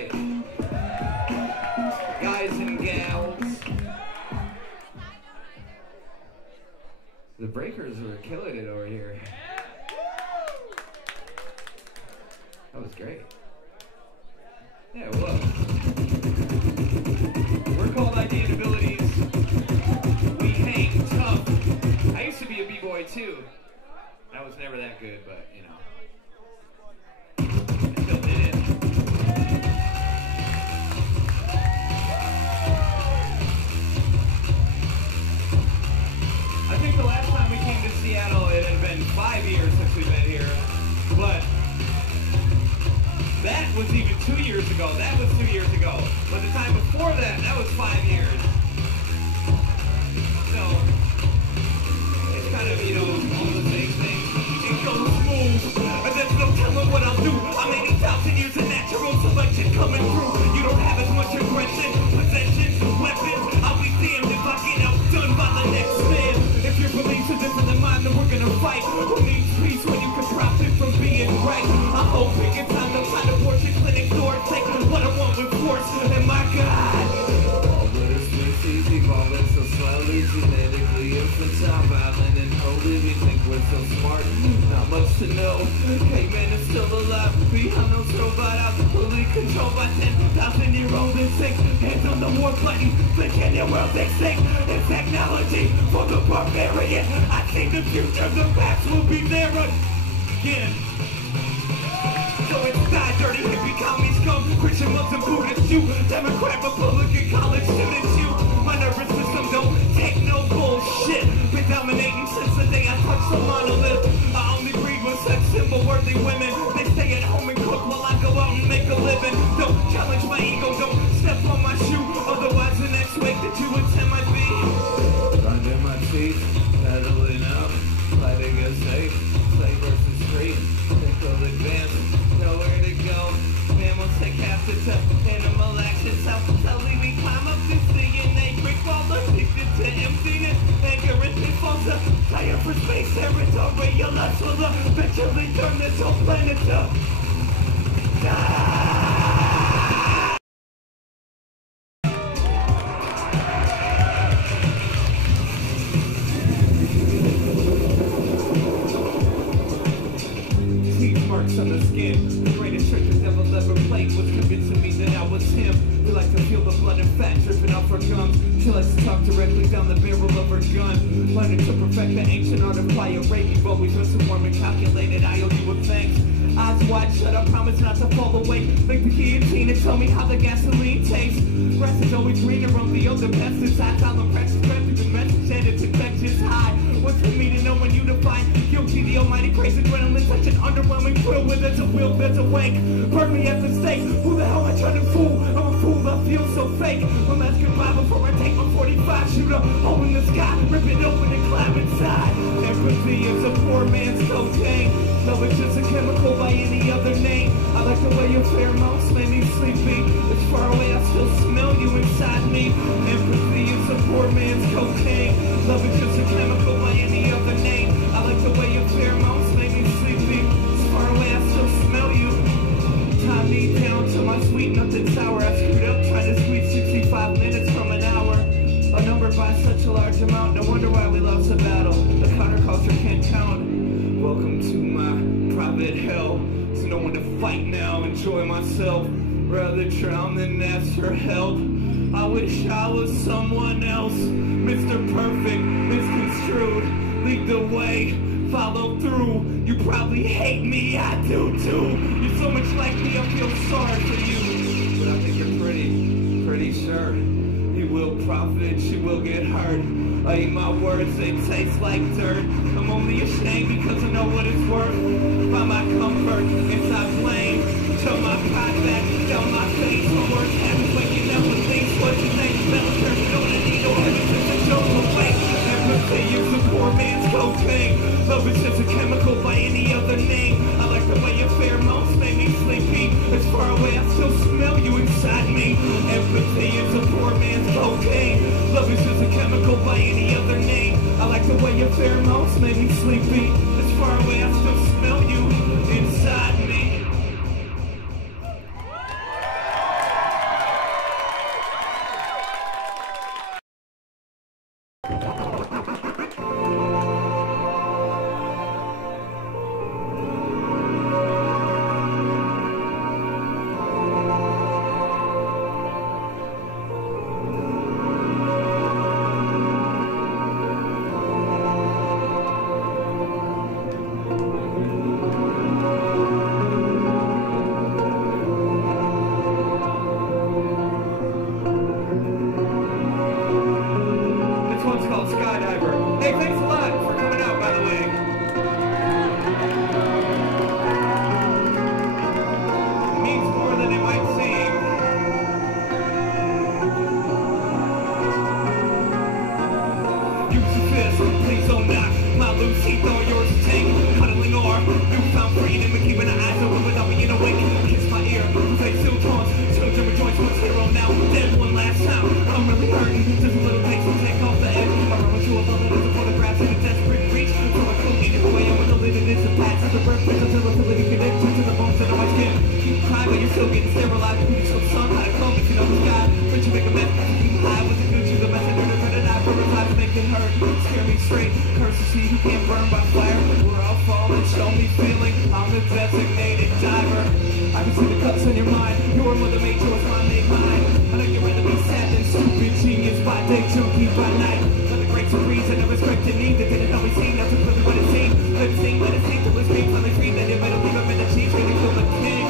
right. Guys and gals. The breakers were killing it over here. That was great. Yeah, well, we're called Eyedea and Abilities. We hang tough. I used to be a b-boy too. I was never that good, but you know, I still did it. I think the last time we came to Seattle, it had been 5 years since we've been here, but that was even 2 years ago. That was 2 years ago. But the time before that, that was 5 years. So, it's kind of, you know, all the same thing. It goes smooth. And there's no telling what I'll do. I'm 80,000 years of natural selection coming through. You don't have as much aggression, possessions, weapons. I'll be damned if I get outdone by the next man. If your beliefs are different than mine, then we're gonna fight. Who needs peace when you can profit from being right? I'm hoping it's time to find abortion clinic door. Take what I want with force, and my God. All this is easy, falling so slowly, genetically infantile, violent and holy. We think we're so smart, not much to know. Caveman is still alive, behind those robot out, fully controlled by 10,000-year-old instincts. Hands on the war button, thinking your world's extinct. It's technology for the barbarian. I see the future, the past will be there again. So it's die, dirty hippie, commie scum, Christian Muslim, Buddhist Jew, Democrat, Republican, college students, you. My nervous system don't take no bullshit. Been dominating since the day I touched the monolith. I only breed with sex symbol-worthy women. They stay at home and cook while I go out and make a living. Don't challenge my ego, don't step on my shoe. Otherwise the next wake that you attend might be grinding my teeth, pedaling out, lighting a safe, slave versus free, think will advance. Nowhere to go, mammals take half the time, animal action, self-slowly we climb up this DNA, brick wall addicted to emptiness, algorithm falls up, fire for space territory, your lust will eventually turn this whole planet to die. On the skin, the greatest trick the devil ever played was convincing me that I was him. We like to feel the blood and fat dripping off her gums. She likes to talk directly down the barrel of her gun. Learning to perfect the ancient art of fire rape. Always listen warm and calculated. I owe you with thanks. Eyes wide shut, I promise not to fall away. Like the guillotine and tell me how the gasoline tastes. Grass is always greener on the other pesticides. I'll impress you, spread through the message and it's infectious high. What's for me to know when you define guilty, the almighty crazy adrenaline, such an underwhelming thrill. Where there's a will, there's a wank. Burn me at the stake. Who the hell am I trying to fool? I'm a fool, I feel so fake. One last goodbye before I take my 45 shooter. Hole in the sky, rip it open and climb inside. Empathy is a poor man's cocaine. Love is just a chemical by any other name. I like the way your pheromones make me sleepy. It's far away, I still smell you inside me. Empathy is a poor man's cocaine. Love is just a chemical by any other name. I like the way your pheromones make me sleepy. It's far away, I still smell you. Tie me down to my sweet nothing sour. I screwed up trying to squeeze 65 minutes from an hour. A number by such a large amount. No wonder why we lost the battle. The counterculture can't count. Welcome to my private hell. There's no one to fight now. Enjoy myself. Rather drown than ask for help. I wish I was someone else. Mr. Perfect, misconstrued. Lead the way, follow through. You probably hate me, I do too. You're so much like me, I feel sorry for you. But I think you're pretty sure. You will profit, you will get hurt. I eat my words, they taste like dirt. I'm only ashamed because I know what it's worth. By my comfort, inside blame. Show my pride back down my face. My words haven't waking up with things. What you think? Metal turn, you know what I need. No heaven since I show my way. Empathy is a poor man's cocaine. Love is just a chemical by any other name. I like the way your pheromones make me sleepy. As far away, I still smell you inside me. Empathy is a poor man's cocaine. Love is just a chemical by any other name. I like the way your pheromones make me sleepy. As far away, I still smell you inside me. hurting. Just a little takes to take off the edge. I run to a bullet as a photograph in a desperate reach. So I cool either way, I'm with the lid, it is a patch. The reference until the ability connects to the bones that on my skin. You cry, but you're still getting sterilized. You show the sun how to come, but you know the sky. But you make a mess, you high with the good, you the messenger to turn it out for a time to make it hurt. Scare me straight, curses he who can't burn by fire. Where I'll fall and show me feeling, I'm the designated diver. I can see the cuts in your mind, your mother made yours, mine made mine. I know you'd rather be sad than stupid, genius by day, junkie by night. But the great surprise and the respect and need that didn't always seem, that's clearly what it seemed. Let it sing till it's dream, finally free, that it might leave up in the cheese, really feel the king.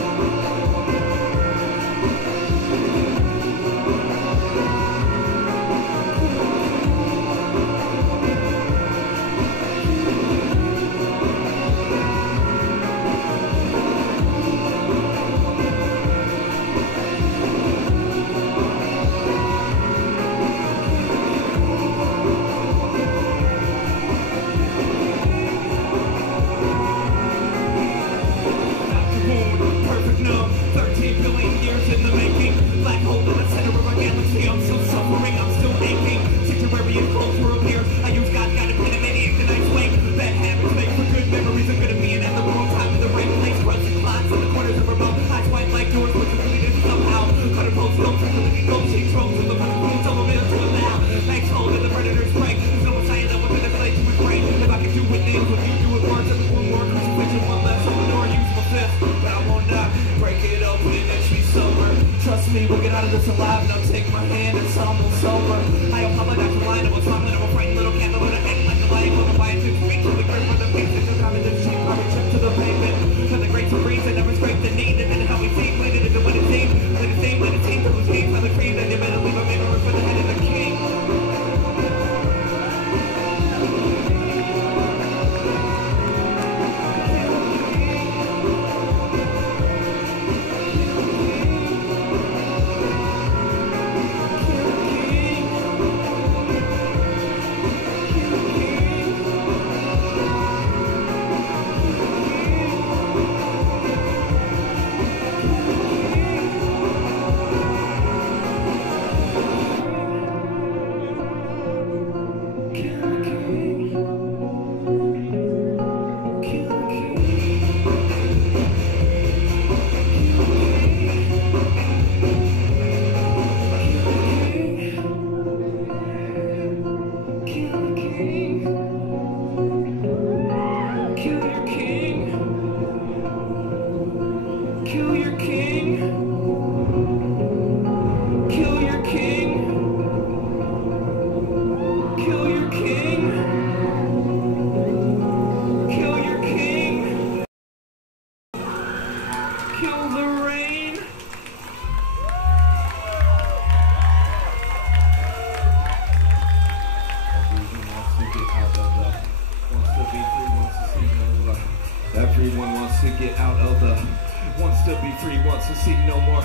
Everyone wants to get out of the, wants to be free, wants to see no more.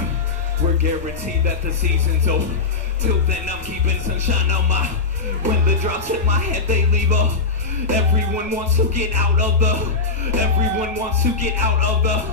We're guaranteed that the season's over. Till then I'm keeping sunshine on my, when the drops hit my head they leave a. Everyone wants to get out of the, everyone wants to get out of the,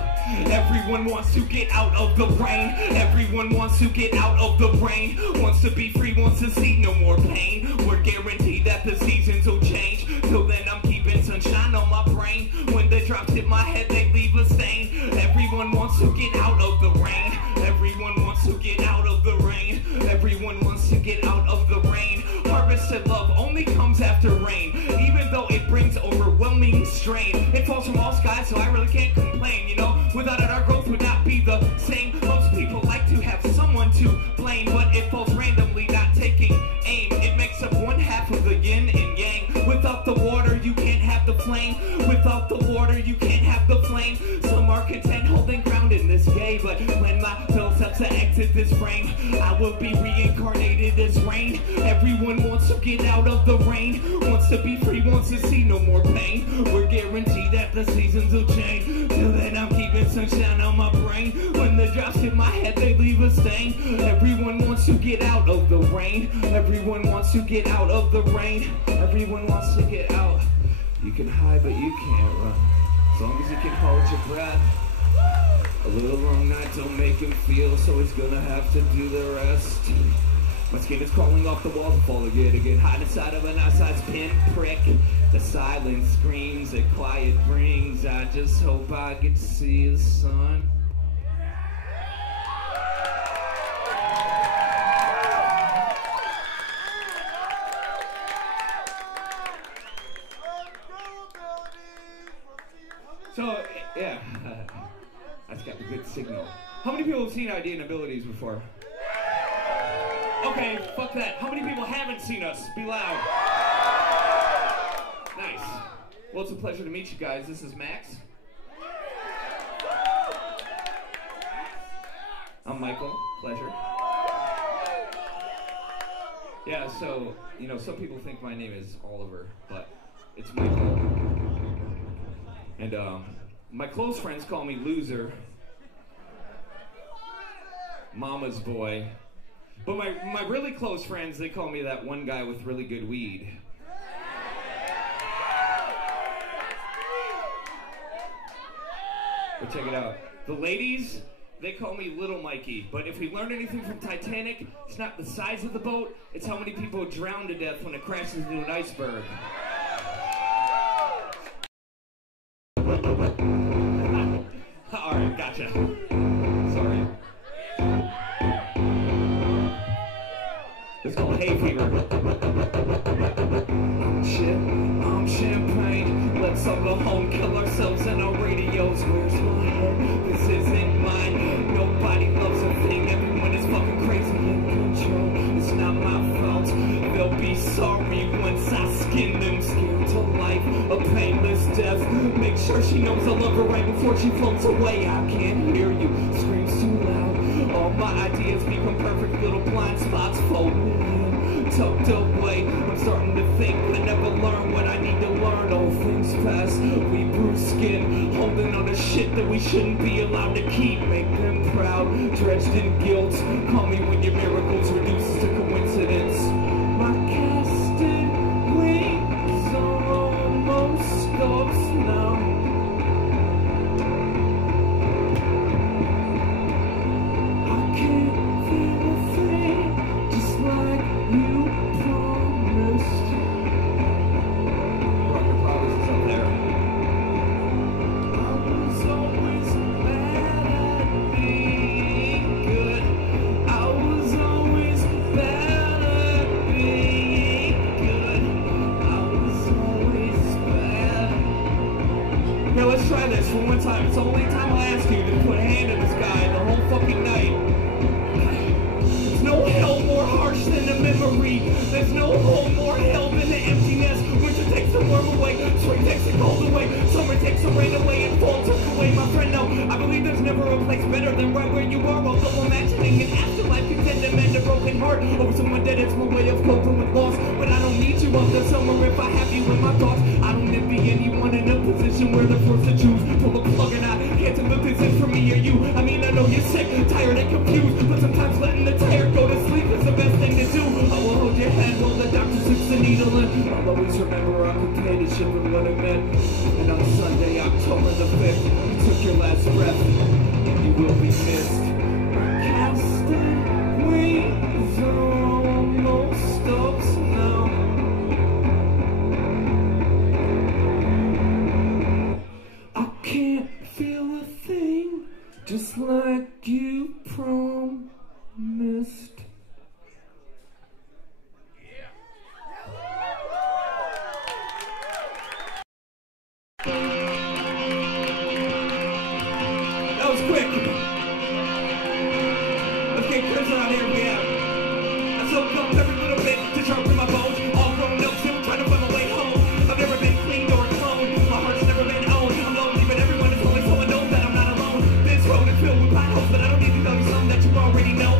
everyone wants to get out of the rain. Everyone wants to get out of the rain. Wants to be free, wants to see no more pain. We're guaranteed that the seasons will change. Till then I'm keeping sunshine on my brain. When the drops hit my head they leave a stain. Everyone wants to get out of the rain. Everyone wants to get out of the rain. Everyone wants to get out of the rain. Harvested love only comes after rain, even though it brings overwhelming strain. It falls from all skies, so I really can't complain, you know. Without it, our growth would not be the same. Most people like to have someone to blame, but it falls randomly, not taking aim. It makes up one half of the yin and yang. Without the water, you can't have the flame. Without the water, you can't have the flame. Some are content holding ground in this day, but when my pills have to exit this frame, I will be reincarnated as rain. Everyone wants to get out of the rain, wants to be free, wants to see no more pain. We're guaranteed that the seasons will change. Till then I'm keeping sunshine on my brain. When the drops hit my head they leave a stain. Everyone wants to get out of the rain. Everyone wants to get out of the rain. Everyone wants to get out. You can hide but you can't run, as long as you can hold your breath. A little long night don't make him feel, so he's gonna have to do the rest. My skin is crawling off the walls, fall again to get hot inside of an outside pinprick. The silent screams that quiet brings. I just hope I get to see the sun. So, yeah, that's got the good signal. How many people have seen Eyedea and Abilities before? Okay, fuck that. How many people haven't seen us? Be loud. Nice. Well, it's a pleasure to meet you guys. This is Max. I'm Michael. Pleasure. Yeah, so, you know, some people think my name is Oliver, but it's Michael. And my close friends call me Loser, Mama's Boy. But my really close friends, they call me that one guy with really good weed. But check it out. The ladies, they call me Little Mikey. But if we learned anything from Titanic, it's not the size of the boat, it's how many people drown to death when it crashes into an iceberg. Alright, gotcha. Sorry. It's called hay fever. I'm champagne. Let's all go home, kill ourselves and our radios. Where's my head? This isn't mine. Nobody loves a thing. Everyone is fucking crazy in control. It's not my fault. They'll be sorry once I skin them. Scared to life, a painless death. Make sure she knows I love her right before she floats away. I can't hear you. Screams too loud. All my ideas become perfect little blind spots folded in, tucked away. I'm starting to think I never learned what I need to learn. All things past, we bruise skin, holding on to shit that we shouldn't be allowed to keep. Make them proud, dredged in guilt. Call me when your miracles reduces to coincidence. My casted wings are almost sculpts now. It's the only time I'll ask you to put a hand in the sky the whole fucking night. There's no hell more harsh than a memory. There's no hole more hell than the emptiness. Winter takes the warm away, spring takes the cold away, summer takes the rain away, and fall took away my friend. No, I believe there's never a place better than right where you are. Although imagining an afterlife can tend to mend a broken heart over someone dead, it's my way of coping with loss. But I don't need you up there somewhere if I have you in my thoughts. I don't envy anyone in a position where they're forced to choose. Pull a plug and I can't tell if this is for me or you. I mean, I know you're sick, tired and confused, but sometimes letting the tired go to sleep is the best thing to do. I will hold your head while the doctor sticks the needle in. I'll always remember our companionship and what it meant. And on Sunday, October the 5th, you took your last breath, and you will be missed. Casted wings almost stops now. I can't feel a thing, just like you promised. That was quick. Let's get Chris around here if we have. I soaked up every little bit to sharpen my bones. All grown up, still trying to find my way home. I've never been cleaned or cloned. My heart's never been owned. I'm lonely, but everyone is lonely, so I know that I'm not alone. This road is filled with potholes, but I don't need to tell you something that you already know.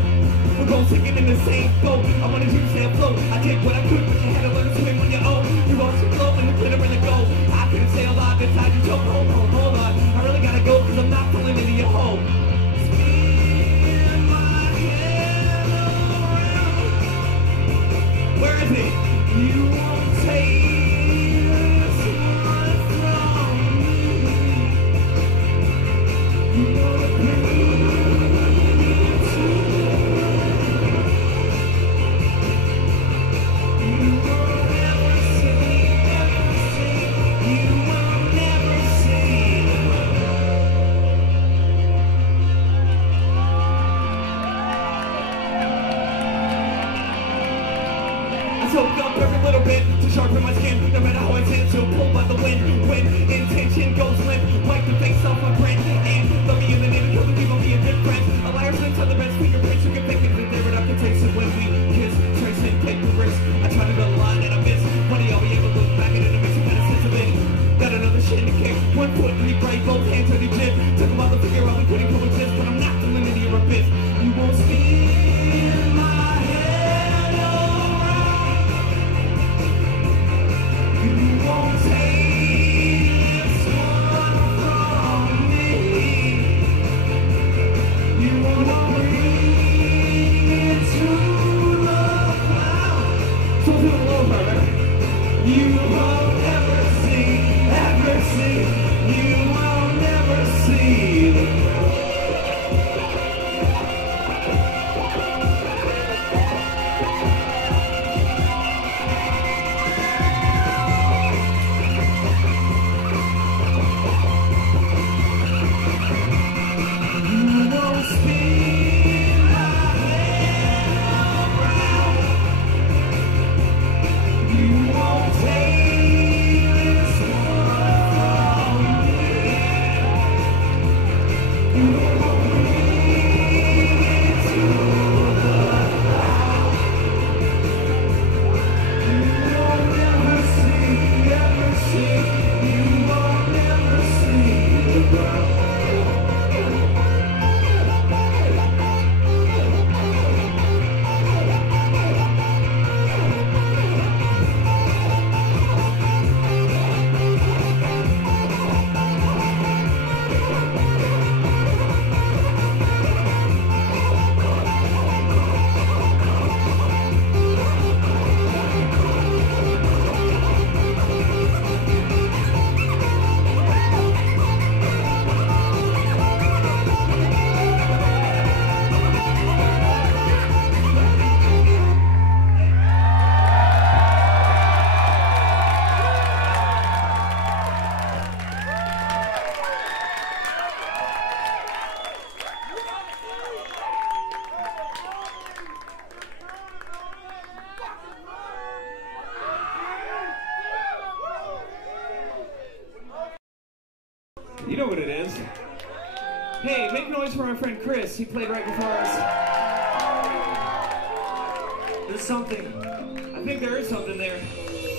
We're both sinking in the same boat. I wanted you to stay afloat. I did what I could, but you had to learn to swim on your own. You lost your flow in the glitter and the gold. I couldn't stay alive inside you, choke. Hold on. I really gotta go, cause I'm not pulling into your home. Spin my head around. Where is it? You won't take this one from me. You wanna bring me to soak up every little bit to sharpen my skin. No matter how I stand, still pulled by the wind. When intention goes limp, wipe the face off my print. And love me in the name of killing people, being good friends. A liar's lips on the best fingerprints. You can pick it, but they're not gonna taste it when we kiss. Tracing paper bricks. I try to go the line and I miss. One day I'll be able to look back at it and make some kind of sense of it. Got another shit in the kick. 1 foot in the right, both hands on the jib. Took a while to figure out we couldn't coexist, but I'm not the limit of your abyss. You won't spin my head around. You won't take this one from me. You won't bring it to the ground. So feel the low part, right? You won't ever see. You will never see the ground. You won't spin my head around. You won't take You know what it is. Hey, make noise for my friend Chris. He played right before us. There's something. I think there is something there.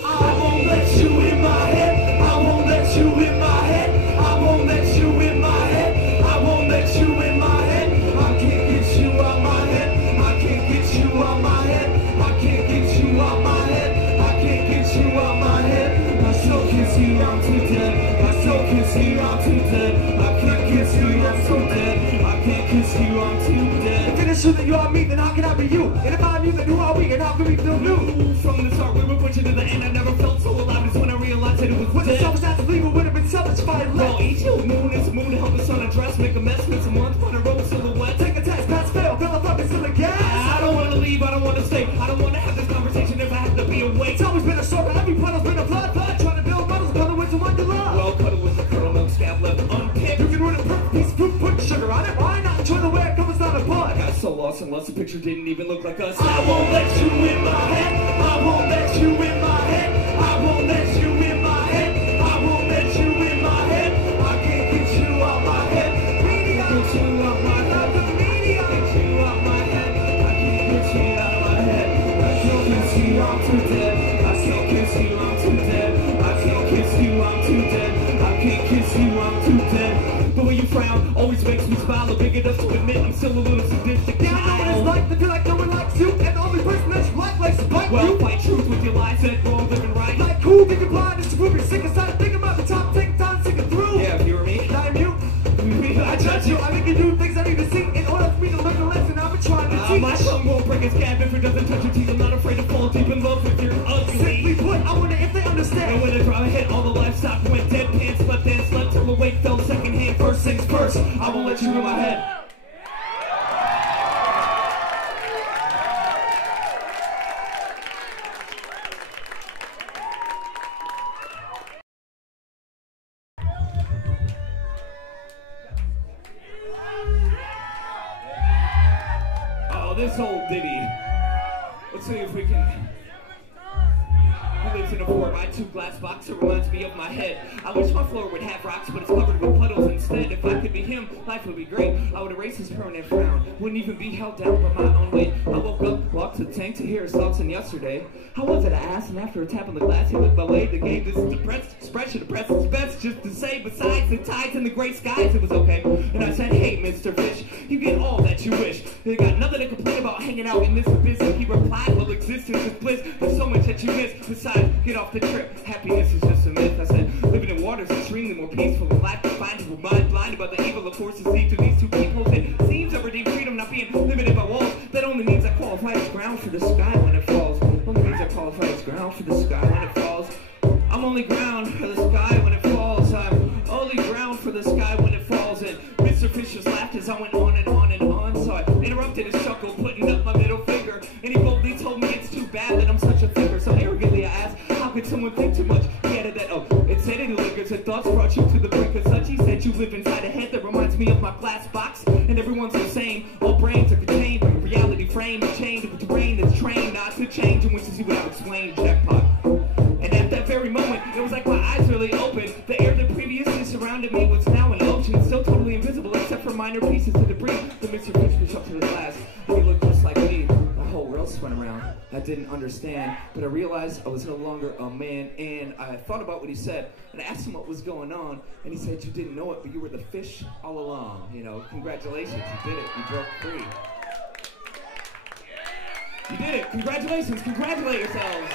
I won't let you in my head. I won't let you in my head. I won't let you in my head. I won't let you in my head. I can't get you out my head. I can't get you out my head. I can't get you out my head. I can't get you out my head. My soul kiss you, I'm too dead. My soul kiss you, I'm too dead. I can't kiss you, I'm too dead. I can't kiss you, I'm too dead. If it is true that you are me, then how can I be you? And if I'm you, then who are we? And how can we feel new? From the start, we were pushing to the end. I never felt so alive as when I realized that it was when the self was not to leave, it would have been so much fire left. Well, each moon is moon to help the sun undress, make a mess, miss a month, put a road silhouette. Take a test, pass, fail, fill up, it's still a gas. I don't want to leave, I don't want to stay. I don't want to have this conversation if I have to be awake. It's always been a struggle, every puddle's been a flood. Trying to build models, cuddle with someone you love. Well, cuddle with the kernel, milk scab left unpicked. You can ruin a perfect piece of fruit, put sugar on it. Why not enjoy the way it comes out of bud? I got so lost unless the picture didn't even look like us. I won't let you in my head. I won't let you in my head. I won't let you in my head. I won't let you in my head. I can't get you out my head. Media, get you out my head. The media, get you out my head. I can't get you out of my head. I still kiss you, I'm too dead. I still kiss you, I'm too dead. I still kiss you, I'm too dead. I can't kiss you, I'm too dead. The way you frown always makes me smile. I'm big enough to admit I'm still a little sadistic. Yeah, I know what it's like to feel like no one likes you, and the only person that you like likes to bite you. Well, fight truth with your lies, said wrong, living right. Like cool, thinking blind, it's group, you're sick aside, thinking about the top, take time, thinking through. Yeah, if you were me, I'm you. I judge you, I make you do things I need to see in order for me to learn the lesson I've been trying to teach. My tongue won't break its gap if it doesn't touch your teeth. I'm not afraid to fall deep in love with your ugly. Simply put, I wonder if they understand. And when I drive ahead, all the livestock went dead pants, slept and slept till the weight fell secondhand. First things first, I won't let you in my head. This old ditty. Let's see if we can who lives in a 4x2 glass box that reminds me of my head. I wish my floor would have rocks, but it's covered with puddles instead. If I could be him, life would be great. I would erase his permanent frown, wouldn't even be held down by my own weight. I woke up, walked to the tank to hear his thoughts on yesterday. How was it, I asked, and after a tap on the glass, he looked my way. The game, this is depressed expression, depressed its best, just to say, besides the tides and the gray skies, it was okay. And I said, hey, Mr. Fish, you get all that you wish. You got nothing to complain about hanging out in this abyss. And he replied, well, existence is bliss. There's so much that you miss. Besides, get off the trip. Happiness is just a myth. I said, living in water is extremely more peaceful than life defined with mind blinded by the evil of forces lead to these two peoples. It seems of redeemed freedom not being limited by walls. That only means I qualify as ground for the sky when it falls. Only means I qualify as ground for the sky when it falls. I'm only ground for the sky when it falls. I'm only ground for the sky when it falls. And Mr. Fisher's laughed as I went on and on and on. So I interrupted his chuckle, putting up my middle finger. And he boldly told me it's too bad that I'm such a thinker. So arrogantly I asked, how could someone think too much? He added that, oh, it said it lingers and thoughts brought you to the brink of such. He said you live inside a head that reminds me of my glass box. And everyone's the same. All brains are contained by a reality frame chained with the brain that's trained not to change. And which is what I would explain, jackpot. And at that very moment, it was like my eyes really opened. The air that previously surrounded me was now an ocean, still totally invisible except for minor pieces of debris. The Mr. Fish pushed up to the glass, and he looked just like me. My whole world spun around. I didn't understand, but I realized I was no longer a man, and I thought about what he said, and I asked him what was going on, and he said, you didn't know it, but you were the fish all along. You know, congratulations, you did it. You broke free. You did it. Congratulations. Congratulate yourselves.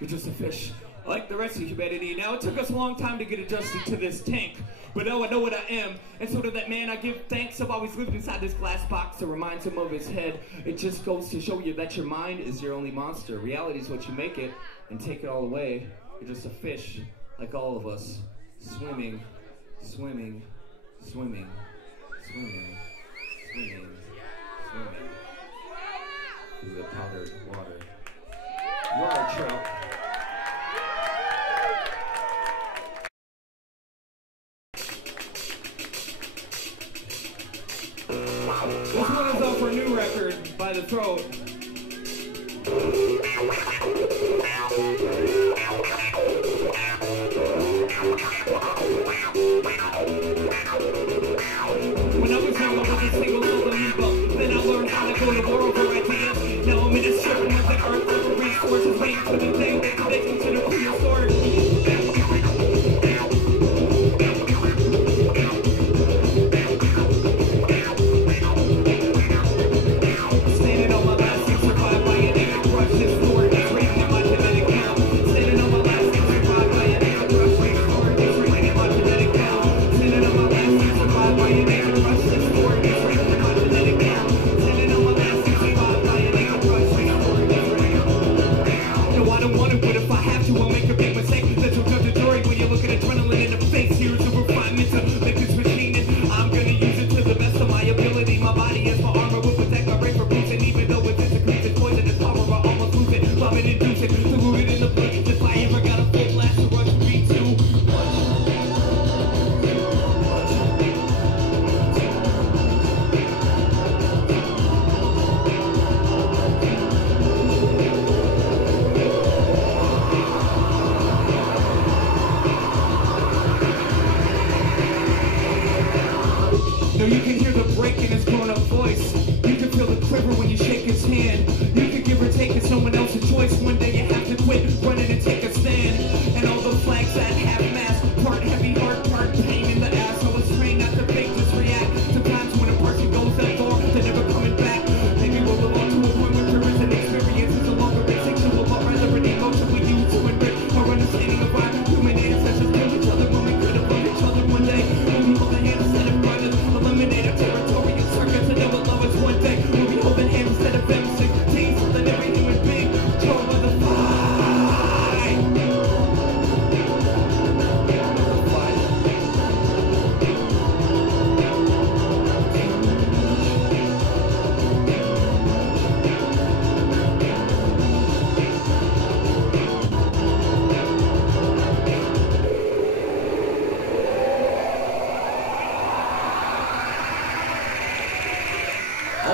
You're just a fish, like the rest of humanity. Now, it took us a long time to get adjusted to this tank, but now I know what I am, and so to that man I give thanks. I've always lived inside this glass box that reminds him of his head. It just goes to show you that your mind is your only monster. Reality is what you make it, and take it all away. You're just a fish, like all of us, swimming, swimming, swimming, swimming, swimming, swimming through the powdered water. You are a trout. This one is off our new record, By the Throat. When I was young, I was a single soul amoeba. Then I learned how to go to war over ideas. Now I'm in a circle with the earth over resources, waiting for the day that they consider prehistoric. Standing on my last and survived by an air crush. This story is written in my genetic count. Standing on my last and survived by an air crush. This story is written in my genetic count. Standing on my last and survived by an air crush. This story is written in my genetic count. Standing on my last and survived by an air crush. This story is written. No, I don't want to, but if I have to, I'll make a big mistake. Let you judge the jury when you look at adrenaline in the face. Here's a refinement to make this machine, and I'm gonna use it to the best of my ability. My body is my armor, will protect my brain from bruising. Even though it disagrees, it's poison, it's power, I almost lose it. Love it, induce it, dilute it in the blood. If I ever got a full blast to rush me too much. No, you can hear the break in his grown-up voice. You can feel the quiver when you shake his hand. You can give or take, it's no one else's choice. One day you have to quit running and take a stand. And all the flags that have mass, part heavy heart, part pain in the ass. I was trained not to fake, just react. Sometimes when a person goes that far, they're never coming back. Maybe we'll belong to a point where tourism experience is no longer a sexual, but rather an emotion we use to enrich our understanding of our human ancestors. Kill each other when we could have loved each other one day. When we hold the hand instead of brothers, eliminate our territorial circuits and never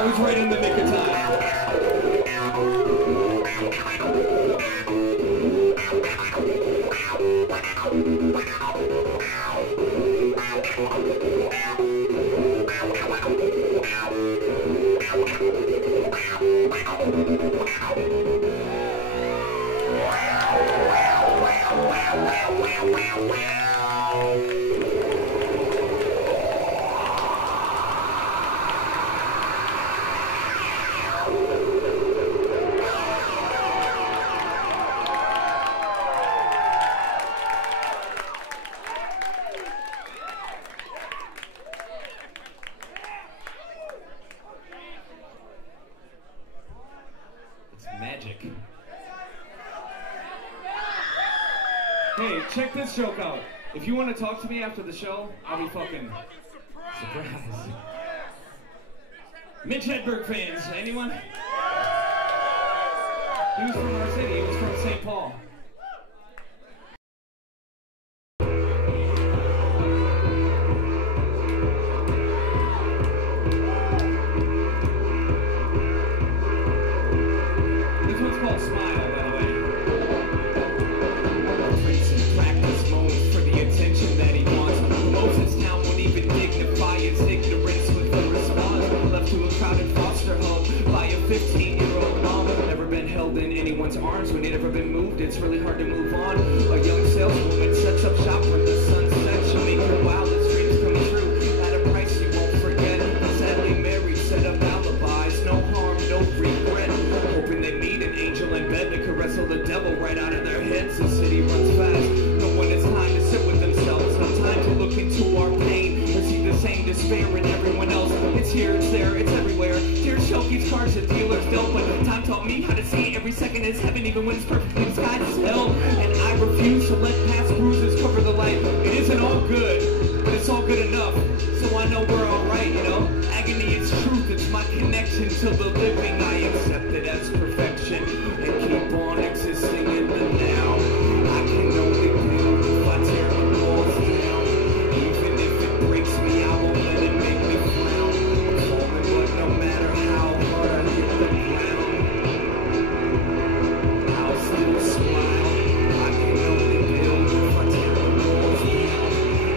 Always right in the nick of time. Magic. Hey, check this joke out. If you want to talk to me after the show, I'll be fucking surprised. Mitch Hedberg fans, anyone? He was from our city. He was from St. Paul. Arms when they've never been moved, it's really hard to move on. A young saleswoman sets up shop when the sun sets. She'll make your wildest dreams come true at a price you won't forget. Sadly married, set up alibis, no harm, no regret. Hoping they meet an angel in bed that could wrestle the devil right out of their heads. The city runs fast, no one has time to sit with themselves. No time to look into our pain or see the same despair in everyone else. It's here, it's there, it's everywhere. Tears showcase cars that dealers dealt, but time taught me how to see every second is heaven, even when it's perfectly disguised as hell. And I refuse to let past bruises cover the light. It isn't all good, but it's all good enough, so I know we're alright, you know. Agony is truth, it's my connection to the living. I accept it as perfection and keep on existing in the now. I can only build if I tear the walls down. Even if it breaks me, I won't let it make me frown. I'm falling, but no matter how hard I hit the ground, I'll still smile. I can only build if I tear the walls down.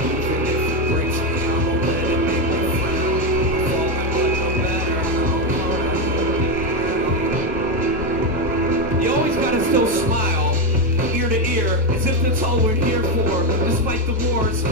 Even if it breaks me, I won't let it make me frown. I'm falling, but no matter how hard I hit the ground. You always gotta still smile, ear to ear, as if that's all we're here for. Despite the wars,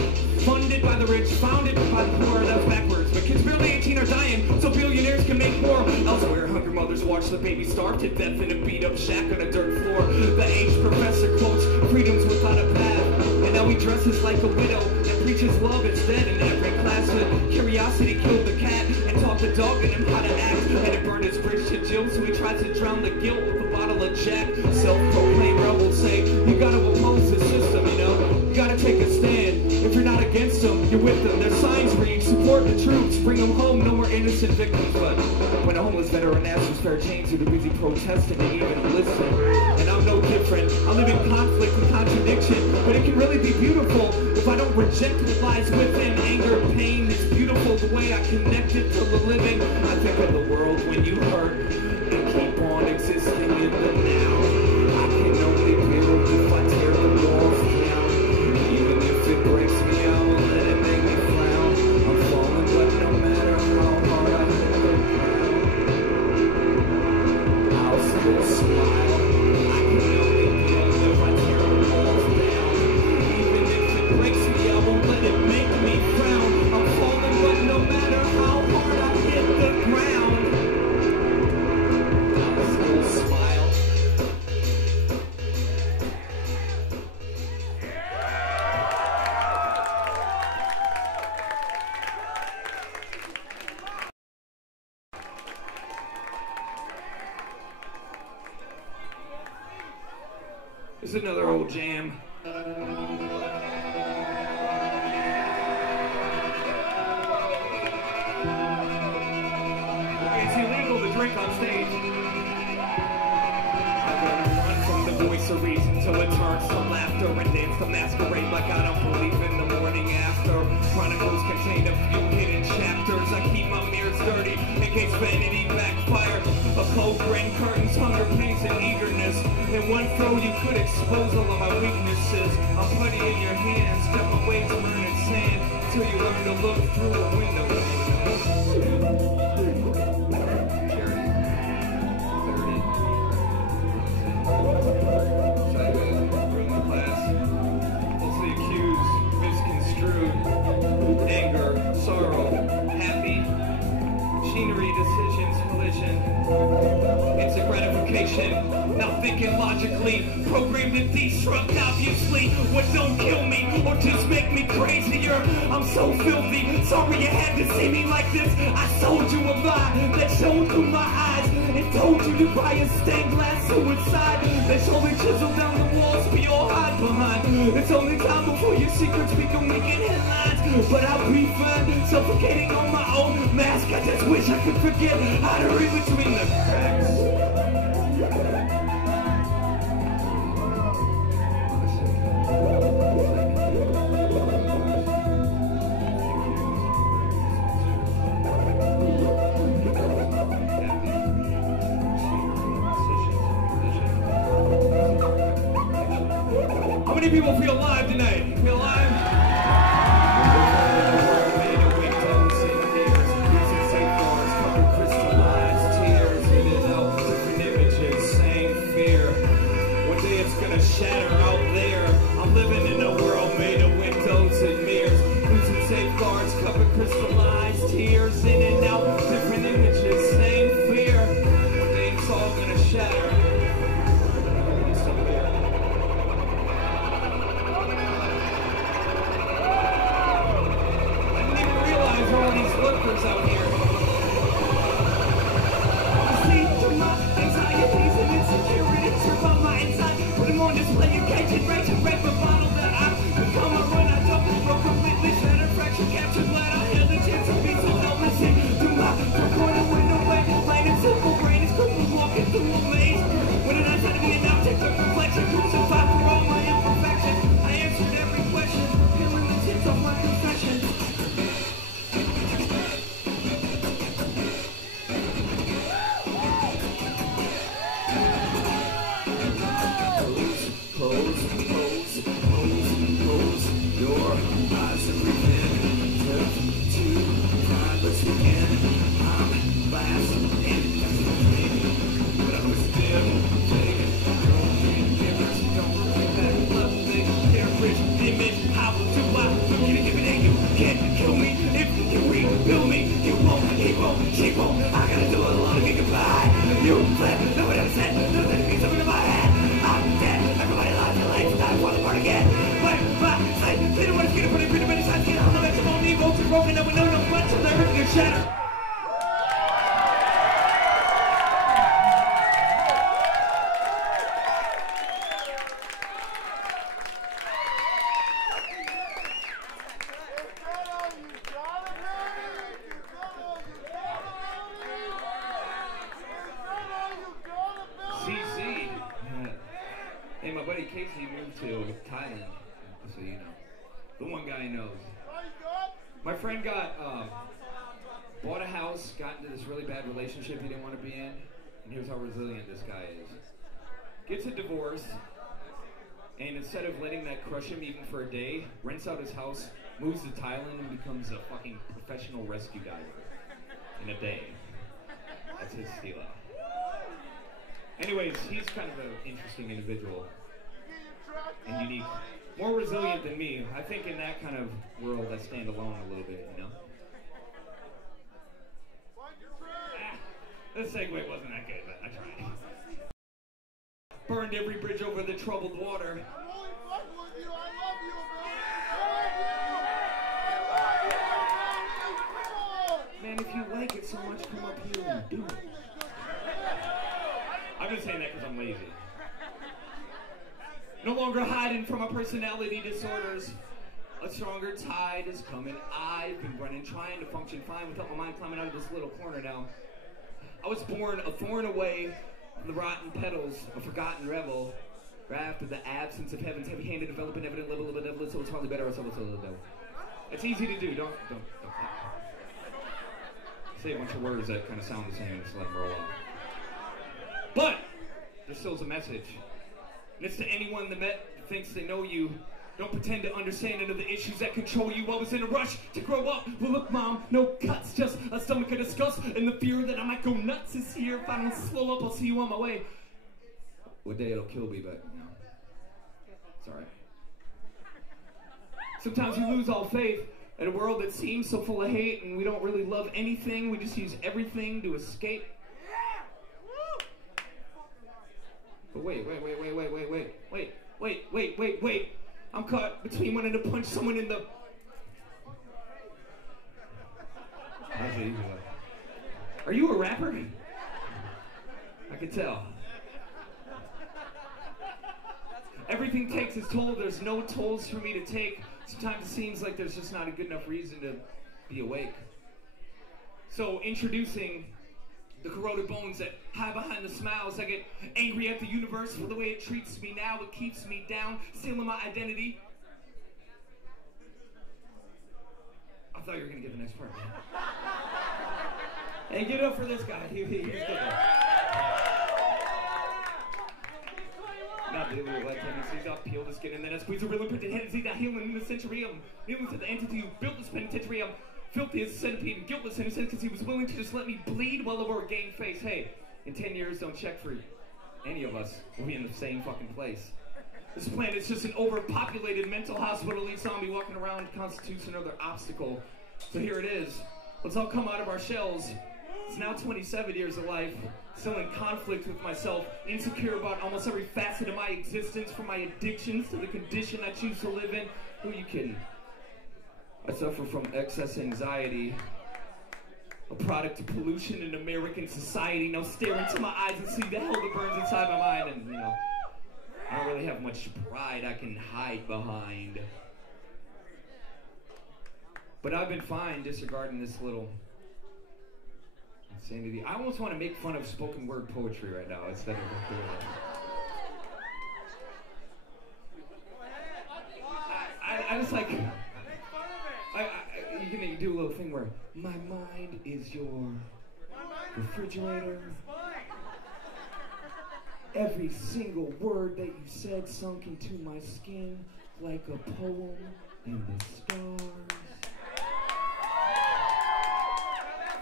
funded by the rich, founded by the poor, that's backwards. But kids barely 18 are dying, so billionaires can make more. Elsewhere, hungry mothers watch the baby starve to death in a beat-up shack on a dirt floor. The aged professor quotes, freedom's without a path. And now he dresses like a widow and preaches love instead in every class. But curiosity killed the cat and taught the dog in him how to act. And it burned his bridge to Jill, so he tries to drown the guilt with a bottle of Jack. Self-proclaimed rebels say, you gotta oppose the system, you know? You gotta take a stand. If you're not against them, you're with them. Their signs read, support the troops, bring them home, no more innocent victims. But when a homeless veteran asks for spare change, you're too busy protesting to even listen. And I'm no different. I live in conflict and contradiction, but it can really be beautiful if I don't reject what lies within. Anger, pain, it's beautiful the way I connect it to the living. I think of the world when you hurt and keep on existing in the now. I can only build if I tear the walls down. Even if it breaks me, I won't let it make me frown. I'm falling, but no matter how hard I hit the ground, I'll still smile. I can only build if I tear the walls down. Even if it breaks me, I won't let it make me frown. I'm falling, but no matter how hard I hit the ground, I'll still smile. This is another old jam. It's illegal to drink on stage. I'm gonna run from the voice of reason till it turns to laughter and dance to masquerade like I don't believe in the morning after. laughter. Chronicles contain a few hidden chapters. I keep my mirrors dirty in case vanity backfires. A cold grain curtains, hunger, pains, and eagerness. In one throw you could expose all of my weaknesses. I'm putty in your hands, got my waves burning sand. Till you learn to look through a window. Anger, sorrow, happy, machinery, decisions, collision. It's a gratification, now thinking logically, programmed to destruct obviously. What don't kill me, or just make me crazier. I'm so filthy, sorry you had to see me like this. I sold you a lie that shone through my eyes and told you to buy a stained glass suicide. They slowly chisel down the walls we all hide behind. It's only time before your secrets become making headlines. But I'll be fine, suffocating on my own mask. I just wish I could forget how to read between the cracks. How many people feel alive tonight? Feel alive? Shatter out there. I'm living in a world made of windows and mirrors. Losing safeguards, covered crystallized tears. In and out, different images, same fear. One day it's all gonna shatter. It's still there. I didn't even realize there were all these lurkers out here. See through my anxieties and insecurities, survive my inside. Put them on display in cage and rage and rape a bottle that I've become a run. I don't broke completely shattered, fractured, captured, glad I had the chance to be so helpless. Through my corner window, plain and simple brain is crippled, walking through a maze. When did I try to be an object of reflection, crucified for all my imperfections? I answered every question, feeling the tips of my confession. Close your eyes and breathe in. Took to pride, let's begin. I'm last and but I was still taking don't believe that lovely, cherish image. How do I look at it if it ain't you? Can't kill me if you rebuild me. You won't, he won't, she won't. I gotta do it alone to get goodbye. You flip, nobody ever said, nothing means something in my head. I'm dead, everybody loves the lights, time for the part again. Wait, my sight, they don't want to get up on it, pretty many sides, get on the mental, all the evokes are broken, no one knows no much, so they're ripping your shatter. Hey, my buddy Casey moved to Thailand, so you know. The one guy he knows. My friend bought a house, got into this really bad relationship he didn't want to be in, and here's how resilient this guy is. Gets a divorce, and instead of letting that crush him even for a day, rents out his house, moves to Thailand, and becomes a fucking professional rescue diver in a day. That's his stilo. Anyways, he's kind of an interesting individual and unique. More resilient than me. I think in that kind of world I stand alone a little bit, you know? This segue wasn't that good, but I tried. Burned every bridge over the troubled water. Man, if you like it so much, come up here and do it. I'm just saying that because I'm lazy. No longer hiding from my personality disorders. A stronger tide is coming. I've been running, trying to function fine without my mind climbing out of this little corner now. I was born a thorn away from the rotten petals, a forgotten rebel. Raft of the absence of heaven's heavy-handed, developing evident level of a devil, so it's hardly better ourselves a little devil. It's easy to do. Don't. Say a bunch of words that kind of sound the same and just let them roll off. But there still is a message. And it's to anyone that thinks they know you. Don't pretend to understand any of the issues that control you. I was in a rush to grow up. Well, look, Mom, no cuts, just a stomach of disgust. And the fear that I might go nuts is here. If I don't slow up, I'll see you on my way. One day it'll kill me, but, you know, it's all right. Sometimes we lose all faith in a world that seems so full of hate, and we don't really love anything. We just use everything to escape. But wait. I'm caught between wanting to punch someone in the... Are you a rapper? I can tell. Everything takes its toll. There's no tolls for me to take. Sometimes it seems like there's just not a good enough reason to be awake. So introducing the corroded bones that hide behind the smiles. I get angry at the universe for the way it treats me now. It keeps me down, stealing my identity. I thought you were going to get the next part, man. Hey, get up for this guy. He's good. Not dealing with like tendencies, I'll peel the skin and then I squeeze a real imprinted head and see that healing in the century. I'm kneeling to the entity who built this penitentiary. I'm filthy as a centipede and guiltless in a sense because he was willing to just let me bleed while over a game face. Hey, in 10 years, don't check for any of us. We'll be in the same fucking place. This planet's just an overpopulated mental hospital. Each zombie walking around constitutes another obstacle. So here it is. Let's all come out of our shells. It's now 27 years of life, still in conflict with myself, insecure about almost every facet of my existence, from my addictions to the condition I choose to live in. Who are you kidding? I suffer from excess anxiety, a product of pollution in American society. Now stare into my eyes and see the hell that burns inside my mind. And, you know, I don't really have much pride I can hide behind. But I've been fine disregarding this little insanity. I almost want to make fun of spoken word poetry right now instead of doing it. I just like... You're gonna do a little thing where my mind is your refrigerator. Every single word that you said sunk into my skin like a poem in the stars.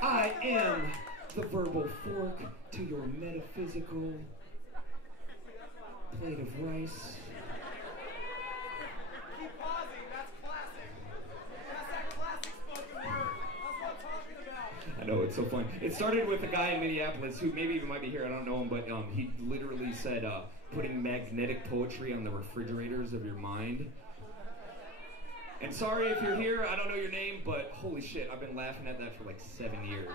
I am the verbal fork to your metaphysical plate of rice. Keep pausing, that's classic. That's that classic spoken word. That's what I'm talking about. I know, it's so fun. It started with a guy in Minneapolis who maybe even might be here, I don't know him, but he literally said putting magnetic poetry on the refrigerators of your mind. And sorry if you're here, I don't know your name, but holy shit, I've been laughing at that for like 7 years.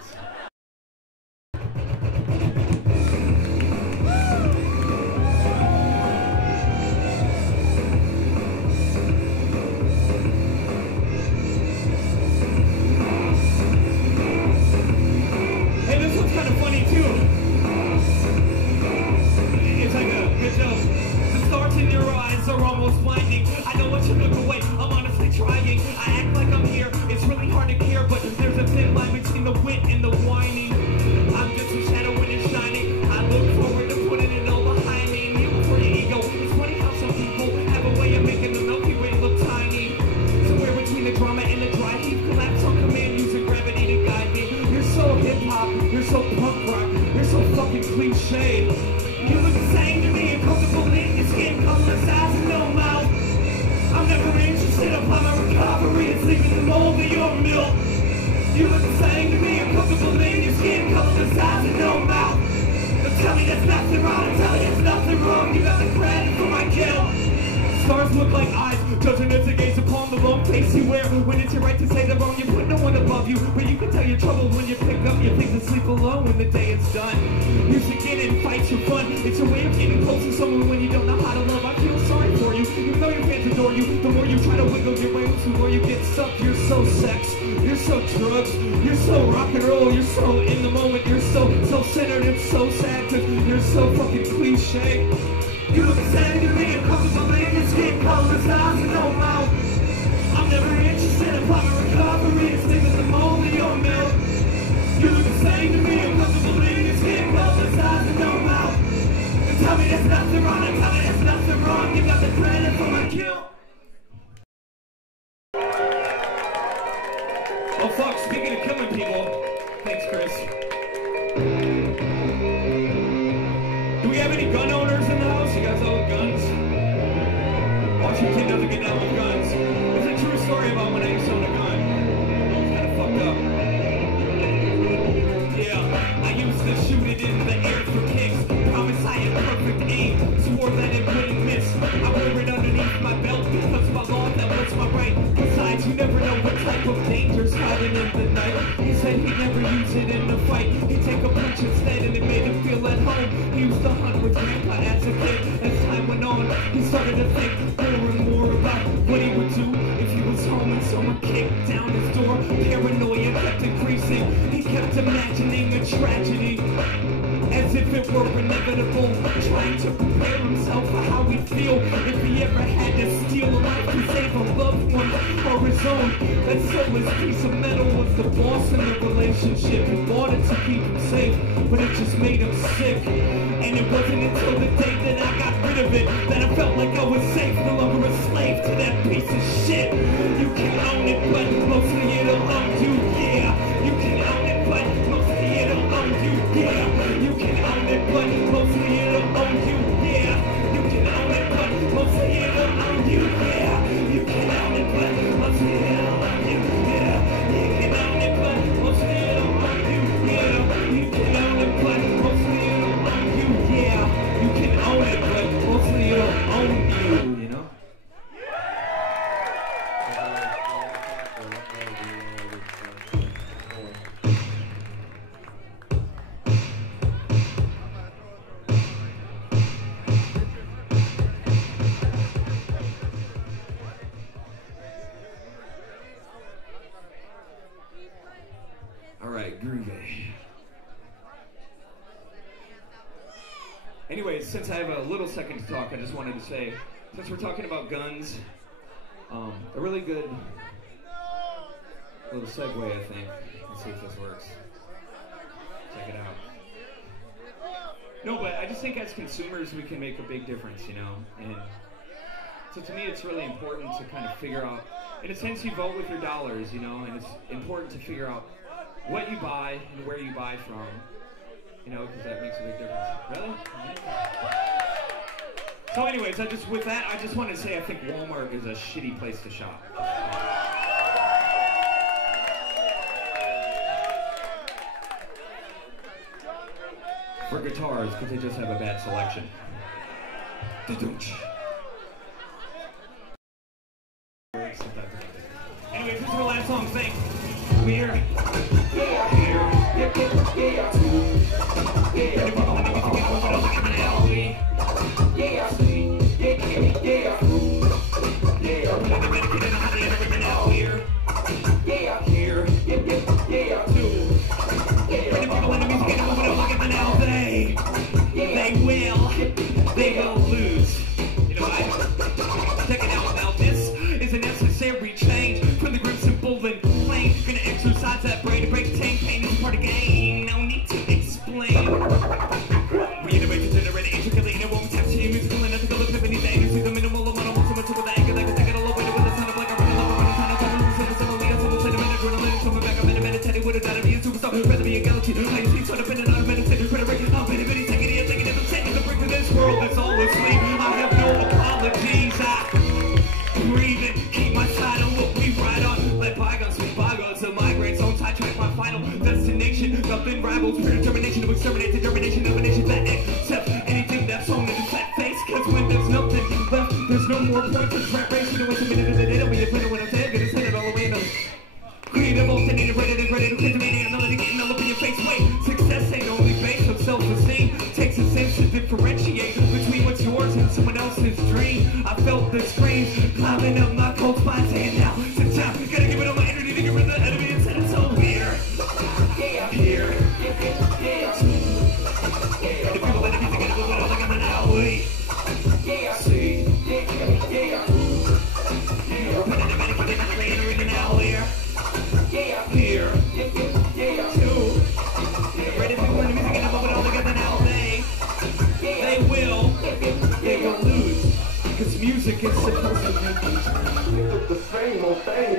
Hey, this one's kind of funny too. It's like a good joke. The stars in your eyes are almost blinding. I know what you look away, I'm honestly trying. I act like I'm here, it's really hard to care, but there's a thin line between the wit and the whining. I'm just a shadow when it's shining. I look forward to putting it all behind me. Kneel before your ego. It's funny how some people have a way of making the Milky Way look tiny. Somewhere between the drama and the dry heat, collapse on command, using gravity to guide me. You're so hip-hop, you're so punk rock, you're so fucking cliche. You look the same to me, and comfortable in your skin, colorless eyes and no mouth. I'm never interested upon my recovery, it's leaving the mold of your milk. You look the same to me, and comfortable in your skin, colorless eyes and no mouth. Don't tell me there's nothing wrong, don't tell me there's nothing wrong, you got the credit for my guilt. Stars look like eyes, judging as a gaze upon the long face you wear. When it's your right to say the wrong, you put no one above you. But you can tell your trouble when you pick up your things and sleep alone when the day is done. You should get in fights for fun. It's a way of getting close to someone when you don't know how to love. I feel sorry for you, even though your fans adore you. The more you try to wiggle your ways, the more you get stuck. You're so sex, you're so drugs, you're so rock and roll, you're so in the moment, you're so centered and so sad, cause you're so fucking cliche. You look the same to me, and comfortable in your skin, colorless eyes and no mouth. I'm never interested in proper fuck, speaking of killing people, thanks, Chris. Do we have any gun owners in the house? You guys all with guns? Washington doesn't get down with guns. It's a true story about when I used to own a gun. It's kind of fucked up. Yeah, I used to shoot it in the air for kicks. Promise I had perfect aim. Swore that it wouldn't miss. I wore it underneath my belt because my law, that was my right. Besides, you never know what type of danger's hiding in the night. He said he'd never use it in the fight. He'd take a punch instead and it made him feel at home. He used to hunt with grandpa as a kid. As time went on, he started to think more and more about what he would do if he was home and someone kicked down his door. Paranoia kept increasing. He kept imagining a tragedy as if it were inevitable, trying to prepare himself for how he'd feel if he ever had to steal a life to save a loved one or his own. And so his piece of metal was the boss in the relationship. He bought it to keep him safe, but it just made him sick. And it wasn't until the day that I got rid of it that I felt like I was safe, no longer a slave to that piece of shit. You can own it, but mostly it'll own you, yeah. You can own it, but mostly it'll own you, yeah. You can own it, but mostly it'll own you, yeah. You can own it, but mostly it'll own you, yeah. You can own it, but mostly it'll own you, yeah. You can own it, but mostly it'll own you, yeah. You can own it, but mostly it'll own you, yeah. You can own it, but mostly it'll own you, you know? Groovy. Anyways, since I have a little second to talk, I just wanted to say, since we're talking about guns, a really good little segue, I think. Let's see if this works. Check it out. No, but I just think as consumers, we can make a big difference, you know? And so to me, it's really important to kind of figure out, in a sense, you vote with your dollars, you know, and it's important to figure out what you buy and where you buy from, you know, because that makes a big difference. Really? So anyways, with that, I just want to say I think Walmart is a shitty place to shop. For guitars, because they just have a bad selection. Anyways, this is our last song. Thanks. We're here. They will lose. You know, check it out now. This is a necessary change from the group simple and plain. Gonna exercise that brain to break the tank. Pain is a part of game. No need to explain. Reiterate the generator intricately in a woman's text. She musical and ethical epiphany. The agency, the minimal amount of so much with the anchor that can take it all away with the sound of like a running love, running kind of time. Simple sentiment, adrenaline, coming back. I'm in a meditating with a data be a superstar. Rather be a galaxy. I see sort of been an automated rhetoric. I'm been taking it, taking it, I'm taking the break to this world. It's all asleep. I have no apologies. I breathe and keep my side on what we ride on. Let bygones be bygones. The migraine zone sidetrack my final destination. Nothing rivals pure determination to exterminate the germination of a nation that accepts anything that's thrown in its fat face. Cause when there's nothing left, there's no more point to rat race. You know what's a minute in the day. I'll be a printer when I'm dead. Gonna send it all the way in the creative, alternative, ready to quit the media. Melody getting all up in your face. Wait, success ain't only based on self-esteem. Takes a sense to differentiate between what's yours and someone else's dream. I felt the scream climbing up my cold spine, saying now it's time. Gotta give it all my energy to get rid of the enemy and set it so here. Here. The people that are music and we're looking at now. We see. Here. Two. Ready to win the music and we're all together now. They will lose. Because music is supposed to make you. Pick up the same old thing.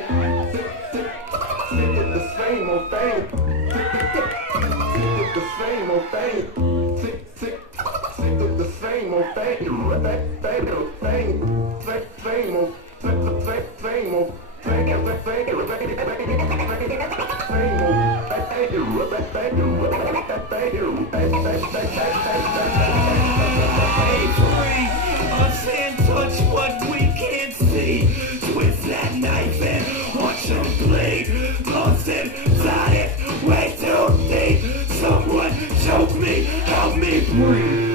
Stick with the same. Us and touch what we can't see. Twist that knife and watch them bleed. Lost inside it, way too deep. Someone choke me, help me breathe.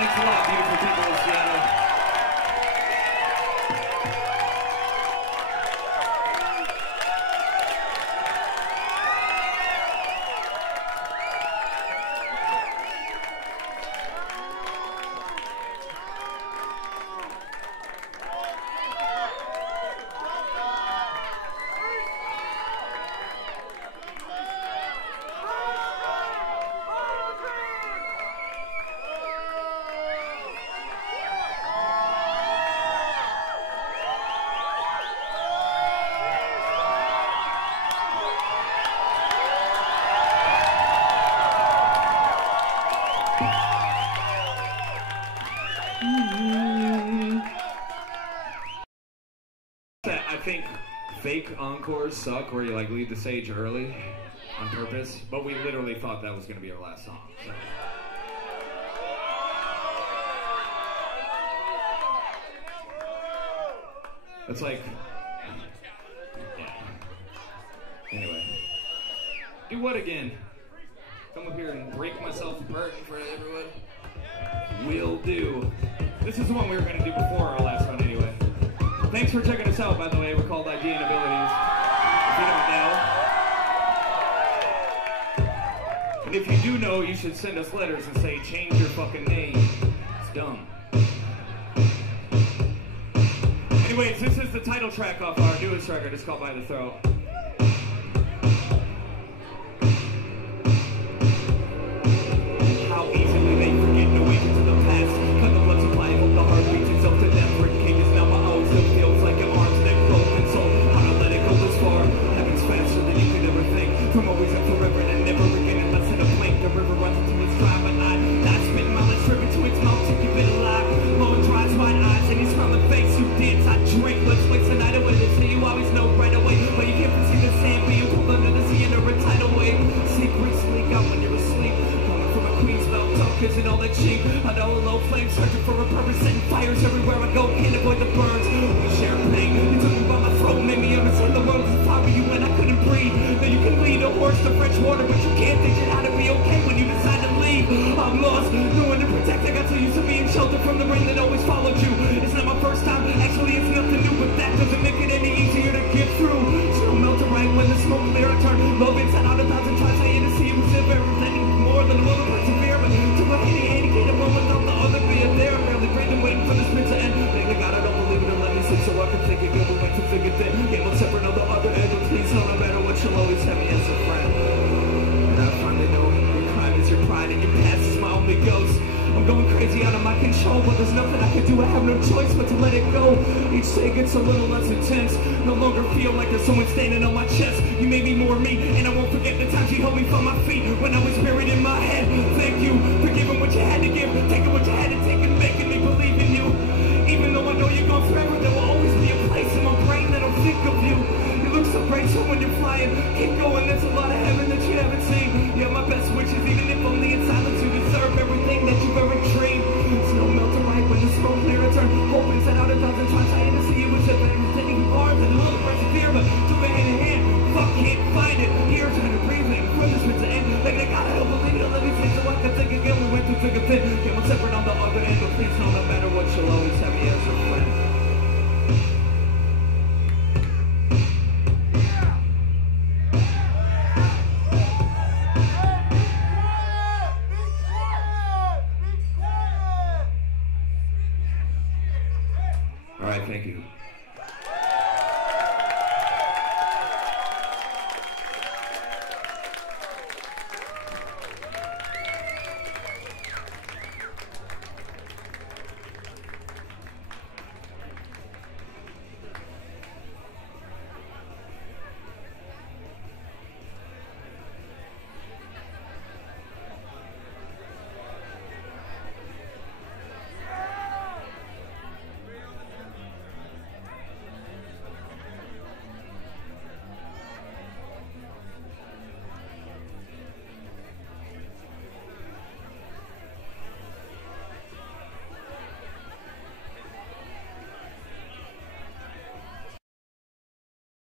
Thanks a lot, beautiful people of Seattle. I think fake encores suck, where you like leave the stage early on purpose, but we literally thought that was going to be our last song. So. It's like Do what again? Come up here and break myself apart in front of everyone? Will do. This is the one we were going to do before our last one anyway. Thanks for checking us out, by the way. We're called Eyedea and Abilities. If you don't know. And if you do know, you should send us letters and say, change your fucking name. It's dumb. Anyways, this is the title track off our newest record. It's called By the Throat. How easily they forget to wake into the past. Cut the blood supply, hope the heart beats itself to death. Brick cages now my own still feels like your arms and closed and soul. How to let it go this far? Heaven's faster than you could ever think. From always and forever and never again unless in a blink. The river runs into its dry, but not spitting my lips driven to its mouth to keep it alive. Long dries wide eyes and his smiling face. You dance, I drink. Let's waste the night away. They say you always know right away, but you can't see the sand being pulled under the sea under a tidal wave. Secrets leak out when you're asleep. From a queen's mouth, talk isn't all that cheap. I know a low flame searching for a purpose, setting fires everywhere I go, can't avoid the burns. We share pain, you took me by my throat, made me understand the world is a fire you when I couldn't breathe. Now you can lead a horse to fresh water, but you can't teach it how to be okay when you decide to leave. I'm lost, no one to protect, I got so used to being sheltered from the rain that always followed you. It's not my first time, actually it's nothing new, but that doesn't make it any easier to get through. Snow melted right when the smoke clear, I turn love inside out 1,000 times, I had to see you as if everything more than a will to persevere, but to my handicap moment without the other being there, I'm barely breathing, waiting for the spin to end. Thank God I don't believe it and let me sleep so I can think again, but wait to think it then. Game will separate on the other end, but please know no matter what, you'll always have me as a friend. And I finally know your crime is your pride and your past is my only ghost. I'm going crazy out of my control, but there's nothing I can do, I have no choice but to let it go. Each day gets a little less intense, no longer feel like there's someone standing on my chest. You made me more me, and I won't forget the times you held me from my feet when I was buried in my head. Thank you for giving what you had to give, taking what you had to take and making me believe in you. Even though I know you're gone forever, there will always be a place in my brain that'll think of you. You look so graceful when you're flying, keep going, there's a lot of heaven that you haven't seen. You have my best wishes, even if only in silence. You deserve everything that you've ever dreamed. Snow melted right when the smoke clear, I turn hope inside out 1,000 times. I had to see you as if everything hard and a little persevere, but took it hand in hand. Fuck, can't find it. Here, trying to breathe it. From this to end, like I gotta help believe it. Let me think so I can think again. We went through thick and thin. Came on separate on the other end, but please know no matter what, you'll always have me as a friend.